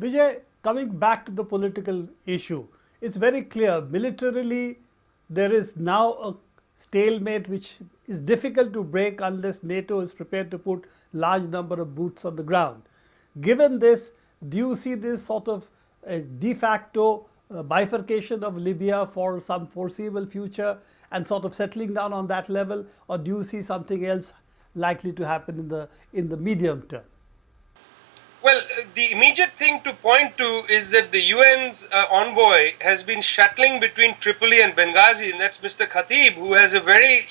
Vijay, coming back to the political issue, it's very clear militarily there is now a stalemate which is difficult to break unless NATO is prepared to put large number of boots on the ground. Given this, do you see this sort of a de facto bifurcation of Libya for some foreseeable future and sort of settling down on that level, or do you see something else likely to happen in the medium term? Well, the immediate thing to point to is that the UN's envoy has been shuttling between Tripoli and Benghazi, and that's Mr. Khatib, who has a very,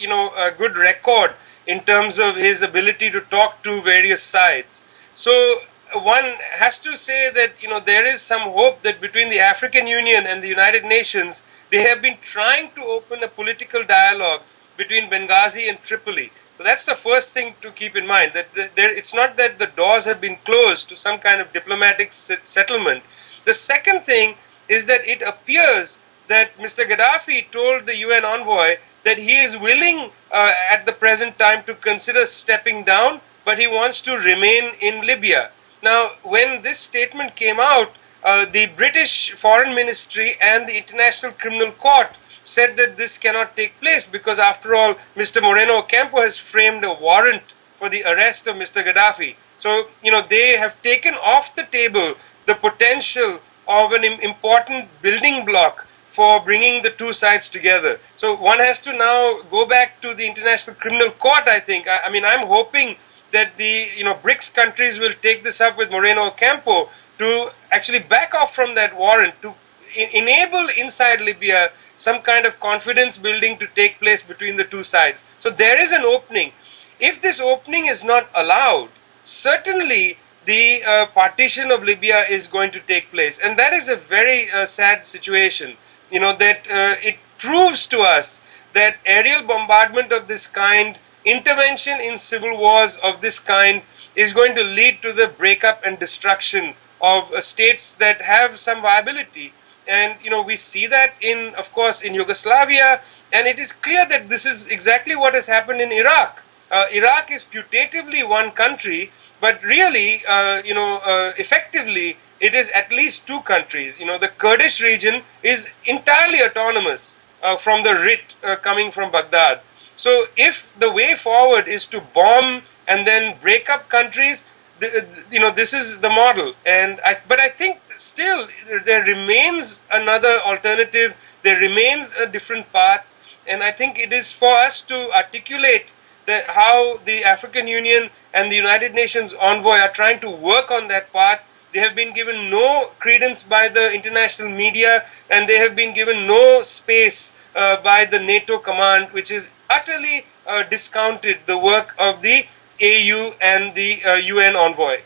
good record in terms of his ability to talk to various sides. So one has to say that, there is some hope that between the African Union and the United Nations, they have been trying to open a political dialogue between Benghazi and Tripoli. So that's the first thing to keep in mind, that it's not that the doors have been closed to some kind of diplomatic settlement. The second thing is that it appears that Mr. Gaddafi told the UN envoy that he is willing at the present time to consider stepping down, but he wants to remain in Libya. Now, when this statement came out, the British Foreign Ministry and the International Criminal Court said that this cannot take place because, after all, Mr. Moreno Ocampo has framed a warrant for the arrest of Mr. Gaddafi. So, they have taken off the table the potential of an important building block for bringing the two sides together. So one has to now go back to the International Criminal Court, I think. I'm hoping that the BRICS countries will take this up with Moreno Ocampo to actually back off from that warrant to enable inside Libya some kind of confidence building to take place between the two sides. So there is an opening. If this opening is not allowed, certainly the partition of Libya is going to take place. And that is a very sad situation, that it proves to us that aerial bombardment of this kind, intervention in civil wars of this kind, is going to lead to the breakup and destruction of states that have some viability. And we see that of course in Yugoslavia, and it is clear that this is exactly what has happened in Iraq. Iraq is putatively one country, but really, effectively, it is at least two countries. The Kurdish region is entirely autonomous from the RIT coming from Baghdad. So if the way forward is to bomb and then break up countries, this is the model. But I think still there remains another alternative. There remains a different path, and I think it is for us to articulate how the African Union and the United Nations envoy are trying to work on that path. They have been given no credence by the international media, and they have been given no space by the NATO command, which is utterly discounted the work of the AU and the UN envoy.